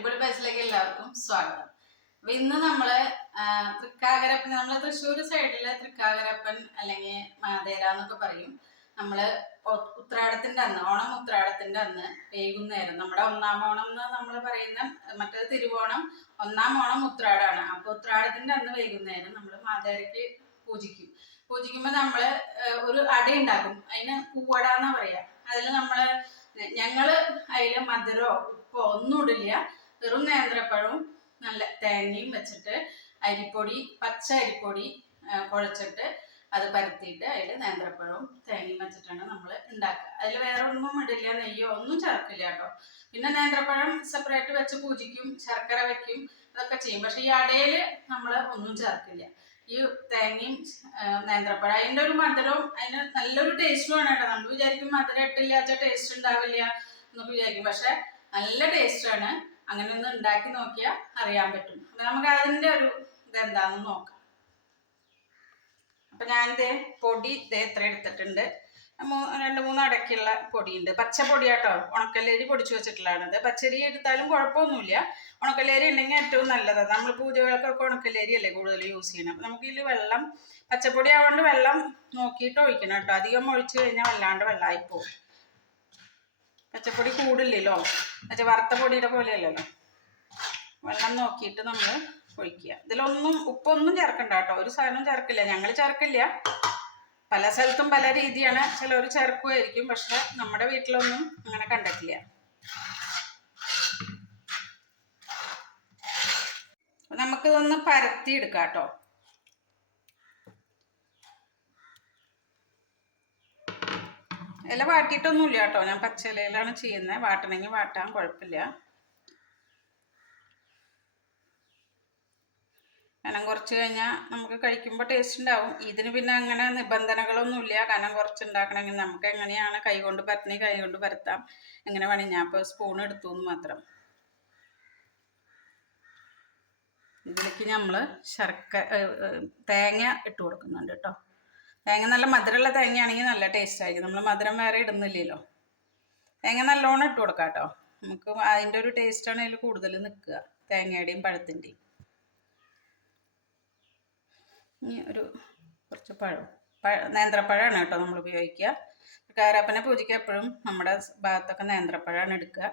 അടിപൊളി ബാച്ചിലേക്ക് എല്ലാവർക്കും സ്വാഗതം. അപ്പൊ ഇന്ന് നമ്മള് തൃക്കാക്കരപ്പൻ, നമ്മള് തൃശ്ശൂർ സൈഡിലെ തൃക്കാക്കരപ്പൻ അല്ലെങ്കിൽ മാതേര എന്നൊക്കെ പറയും. നമ്മള് ഉത്രാടത്തിന്റെ അന്ന്, ഓണം ഉത്രാടത്തിന്റെ അന്ന് വൈകുന്നേരം, നമ്മുടെ ഒന്നാം ഓണം എന്ന് നമ്മൾ പറയുന്ന, മറ്റേത് തിരുവോണം, ഒന്നാം ഓണം ഉത്രാടാണ്. അപ്പൊ ഉത്രാടത്തിന്റെ അന്ന് വൈകുന്നേരം നമ്മൾ മാതേരയ്ക്ക് പൂജിക്കുമ്പോൾ നമ്മള് ഒരു അട ഉണ്ടാക്കും. അതിന് പൂവട എന്നാ പറയാ. ഞങ്ങള് അതില് മധുരോ ഉപ്പോ ഒന്നും ഇടില്ല. വെറും നേന്ത്രപ്പഴവും നല്ല തേങ്ങയും വെച്ചിട്ട് പച്ച അരിപ്പൊടി കുഴച്ചിട്ട് അത് പരത്തിയിട്ട് അതിൽ നേന്ത്രപ്പഴവും തേങ്ങയും വെച്ചിട്ടാണ് നമ്മൾ ഉണ്ടാക്കുക. അതിൽ വേറെ ഒന്നും ഇടില്ല, നെയ്യോ ഒന്നും ചേർക്കില്ല കേട്ടോ. പിന്നെ നേന്ത്രപ്പഴം സെപ്പറേറ്റ് വെച്ച് പൂജിക്കും, ശർക്കര വെക്കും, ഇതൊക്കെ ചെയ്യും. പക്ഷെ ഈ അടയിൽ നമ്മൾ ഒന്നും ചേർക്കില്ല. ഈ തേങ്ങയും നേന്ത്രപ്പഴം, അതിൻ്റെ ഒരു മധുരവും അതിന് നല്ലൊരു ടേസ്റ്റുമാണ് കേട്ടോ. നമ്മൾ വിചാരിക്കും മധുരം ഇട്ടില്ല ടേസ്റ്റ് ഉണ്ടാവില്ല എന്നൊക്കെ വിചാരിക്കും, പക്ഷെ നല്ല ടേസ്റ്റാണ്. അങ്ങനെ ഒന്ന് ഉണ്ടാക്കി നോക്കിയാൽ അറിയാൻ പറ്റും. അപ്പൊ നമുക്ക് അതിൻ്റെ ഒരു ഇതെന്താണെന്ന് നോക്കാം. അപ്പൊ ഞാനിത് പൊടി എത്ര എടുത്തിട്ടുണ്ട്, 2-3 അടയ്ക്കുള്ള പൊടിയുണ്ട്. പച്ചപ്പൊടിയാട്ടോ, ഉണക്കല്ലേരി പൊടിച്ചു വെച്ചിട്ടുള്ളതാണിത്. പച്ചരി എടുത്താലും കുഴപ്പമൊന്നുമില്ല. ഉണക്കല്ലേരി ഉണ്ടെങ്കിൽ ഏറ്റവും നല്ലതാണ്. നമ്മൾ പൂജകൾക്കൊക്കെ ഉണക്കല്ലേരി അല്ലേ കൂടുതൽ യൂസ് ചെയ്യണം. അപ്പൊ നമുക്ക് ഇതിൽ വെള്ളം, പച്ചപ്പൊടി ആവുകൊണ്ട് വെള്ളം നോക്കിയിട്ട് ഒഴിക്കണം കേട്ടോ. അധികം ഒഴിച്ചു കഴിഞ്ഞാൽ വല്ലാണ്ട് വെള്ളമായി പോകും. പച്ചപ്പൊടി കൂടില്ലല്ലോ, മറ്റേ വറുത്ത പൊടിയുടെ പോലെയല്ലല്ലോ. വെള്ളം നോക്കിയിട്ട് നമ്മൾ ഒഴിക്കുക. ഇതിലൊന്നും ഉപ്പൊന്നും ചേർക്കണ്ട കേട്ടോ, ഒരു സാധനവും ചേർക്കില്ല. ഞങ്ങൾ ചേർക്കില്ല. പല സ്ഥലത്തും പല രീതിയാണ്, ചിലർ ചേർക്കുമായിരിക്കും. പക്ഷെ നമ്മുടെ വീട്ടിലൊന്നും അങ്ങനെ കണ്ടിട്ടില്ല. നമുക്കിതൊന്ന് പരത്തി എടുക്കാം കേട്ടോ. ഇല വാട്ടിയിട്ടൊന്നുമില്ല കേട്ടോ, ഞാൻ പച്ചിലയിലാണ് ചെയ്യുന്നത്. വാട്ടണമെങ്കിൽ വാട്ടാൻ കുഴപ്പമില്ല. കനം കുറച്ച് കഴിഞ്ഞാൽ നമുക്ക് കഴിക്കുമ്പോൾ ടേസ്റ്റ് ഉണ്ടാവും. ഇതിന് പിന്നെ അങ്ങനെ നിബന്ധനകളൊന്നുമില്ല. കനം കുറച്ച് ഉണ്ടാക്കണമെങ്കിൽ നമുക്ക് എങ്ങനെയാണ് കൈകൊണ്ട് പരത്തണമെങ്കിൽ കൈകൊണ്ട് പരത്താം, എങ്ങനെ വേണമെങ്കിൽ. ഞാൻ ഇപ്പോൾ സ്പൂൺ എടുത്തു എന്ന് മാത്രം. ഇതിലേക്ക് നമ്മൾ തേങ്ങ ഇട്ട് കൊടുക്കുന്നുണ്ട് കേട്ടോ. തേങ്ങ നല്ല മധുരമുള്ള തേങ്ങയാണെങ്കിൽ നല്ല ടേസ്റ്റ് ആയിരിക്കും. നമ്മൾ മധുരം വേറെ ഇടുന്നില്ലല്ലോ. തേങ്ങ നല്ലോണം ഇട്ട് കൊടുക്കാം കേട്ടോ. നമുക്ക് അതിൻ്റെ ഒരു ടേസ്റ്റാണ് അതിൽ കൂടുതൽ നിൽക്കുക, തേങ്ങയുടെയും പഴത്തിൻ്റെയും. ഇനി കുറച്ച് നേന്ത്രപ്പഴമാണ് കേട്ടോ നമ്മൾ ഉപയോഗിക്കുക. കാരാപ്പനെ പൂജിക്കുക എപ്പോഴും നമ്മുടെ ഭാഗത്തൊക്കെ നേന്ത്രപ്പഴമാണ് എടുക്കുക.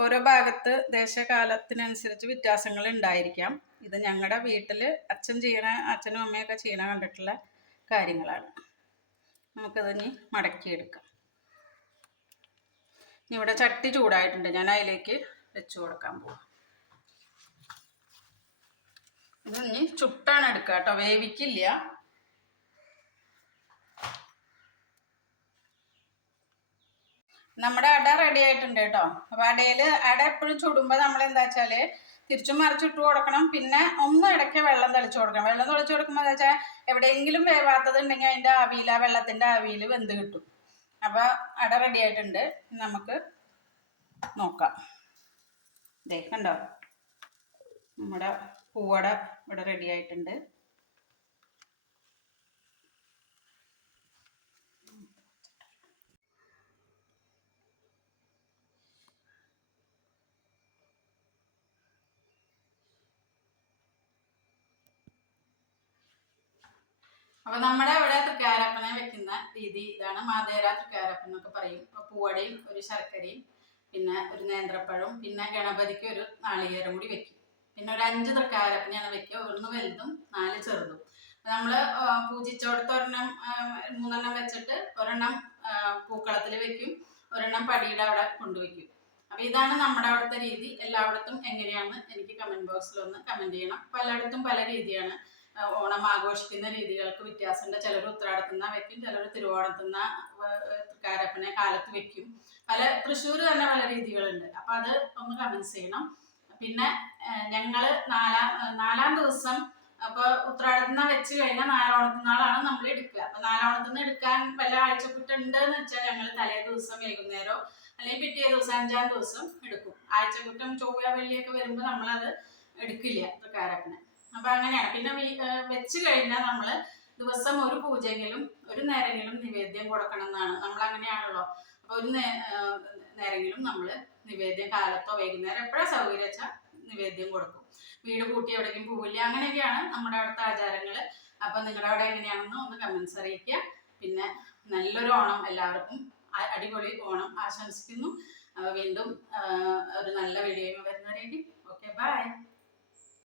ഓരോ ഭാഗത്ത് ദേശകാലത്തിനനുസരിച്ച് വ്യത്യാസങ്ങൾ ഉണ്ടായിരിക്കാം. ഇത് ഞങ്ങളുടെ വീട്ടിൽ അച്ഛനും അമ്മയൊക്കെ ചെയ്യണ കണ്ടിട്ടുള്ള കാര്യങ്ങളാണ്. നമുക്കിതിനി മടക്കിയെടുക്കാം. ഇവിടെ ചട്ടി ചൂടായിട്ടുണ്ട്, ഞാൻ അതിലേക്ക് വെച്ച് കൊടുക്കാൻ പോവാം. ഇതിനി ചുട്ടാണ് എടുക്കുക കേട്ടോ, വേവിക്കില്ല. നമ്മുടെ അട റെഡി ആയിട്ടുണ്ട് കേട്ടോ. അപ്പൊ അട എപ്പോഴും ചുടുമ്പോൾ നമ്മൾ എന്താ വെച്ചാല് തിരിച്ചും മറിച്ചിട്ട് കൊടുക്കണം. പിന്നെ ഒന്ന് ഇടയ്ക്ക് വെള്ളം തെളിച്ചു കൊടുക്കണം. വെള്ളം തെളിച്ചു കൊടുക്കുമ്പോൾ എന്താ വെച്ചാൽ എവിടെയെങ്കിലും വേവാത്തത് ഉണ്ടെങ്കിൽ അതിൻ്റെ ആവിയിൽ, ആ വെള്ളത്തിന്റെ ആവിയിൽ വെന്ത് കിട്ടും. അപ്പൊ അട റെഡി ആയിട്ടുണ്ട്. നമുക്ക് നോക്കാം. ദേ കണ്ടോ, നമ്മുടെ പൂവട ഇവിടെ റെഡി ആയിട്ടുണ്ട്. അപ്പൊ നമ്മുടെ ഇവിടെ തൃക്കാരപ്പനെ വെക്കുന്ന രീതി ഇതാണ്. മാതേര തൃക്കാരപ്പൻ എന്നൊക്കെ പറയും. പൂവടയും ഒരു ശർക്കരയും പിന്നെ ഒരു നേന്ത്രപ്പഴവും പിന്നെ ഗണപതിക്ക് ഒരു നാളികേരം കൂടി വെക്കും. പിന്നെ ഒരു 5 തൃക്കാരപ്പനെയാണ് വെക്കുക. 1 വലുതും 4 ചെറുതും. നമ്മള് പൂജിച്ചോടത്ത് 3 വെച്ചിട്ട് 1 പൂക്കളത്തിൽ വെക്കും, 1 പടിയുടെ അവിടെ കൊണ്ടുവയ്ക്കും. അപ്പൊ ഇതാണ് നമ്മുടെ അവിടുത്തെ രീതി. എല്ലായിടത്തും എങ്ങനെയാണ് എനിക്ക് കമന്റ് ബോക്സിൽ ഒന്ന് കമന്റ് ചെയ്യണം. പലയിടത്തും പല രീതിയാണ്. ഓണം ആഘോഷിക്കുന്ന രീതികൾക്ക് വ്യത്യാസമുണ്ട്. ചിലർ ഉത്രാടത്തുനിന്ന് വെക്കും, ചിലർ തിരുവോണത്തുനിന്ന് തൃക്കാരപ്പനെ കാലത്ത് വെക്കും. തൃശ്ശൂർ തന്നെ പല രീതികളുണ്ട്. അപ്പൊ അത് ഒന്ന് കമന്റ് ചെയ്യണം. പിന്നെ ഞങ്ങള് നാലാം ദിവസം, അപ്പൊ ഉത്രാടത്തുനിന്ന് വെച്ച് കഴിഞ്ഞാൽ 4 ഓണത്തിനാളാണ് നമ്മൾ എടുക്കുക. അപ്പൊ 4 ഓണത്തിന് എടുക്കാൻ വല്ല ആഴ്ചക്കുട്ടുണ്ട് എന്ന് വെച്ചാൽ ഞങ്ങൾ തലേ ദിവസം വൈകുന്നേരോ അല്ലെങ്കിൽ പിറ്റേ ദിവസം 5-ാം ദിവസം എടുക്കും. ആഴ്ചക്കുട്ടം ചൊവ്വ വെള്ളിയൊക്കെ വരുമ്പോൾ നമ്മളത് എടുക്കില്ല തൃക്കാരപ്പനെ. അപ്പൊ അങ്ങനെയാണ്. പിന്നെ വെച്ച് കഴിഞ്ഞാൽ നമ്മള് ദിവസം ഒരു പൂജയെങ്കിലും ഒരു നേരെങ്കിലും നിവേദ്യം കൊടുക്കണം എന്നാണ്. നമ്മൾ അങ്ങനെയാണല്ലോ. അപ്പൊ ഒരു നേരെങ്കിലും നമ്മൾ നിവേദ്യം കാലത്തോ വൈകുന്നേരം എപ്പോഴാ സൗകര്യം വെച്ചാൽ നിവേദ്യം കൊടുക്കും. വീട് പൂട്ടി എവിടേക്കും പോവില്ല. അങ്ങനെയൊക്കെയാണ് നമ്മുടെ അവിടുത്തെ ആചാരങ്ങൾ. അപ്പം നിങ്ങളുടെ അവിടെ എങ്ങനെയാണെന്ന് ഒന്ന് കമൻസ് അറിയിക്കുക. പിന്നെ നല്ലൊരു ഓണം എല്ലാവർക്കും, അടിപൊളി ഓണം ആശംസിക്കുന്നു. വീണ്ടും ഒരു നല്ല വീഡിയോയും വരുന്നവരേക്കും. Okay, by.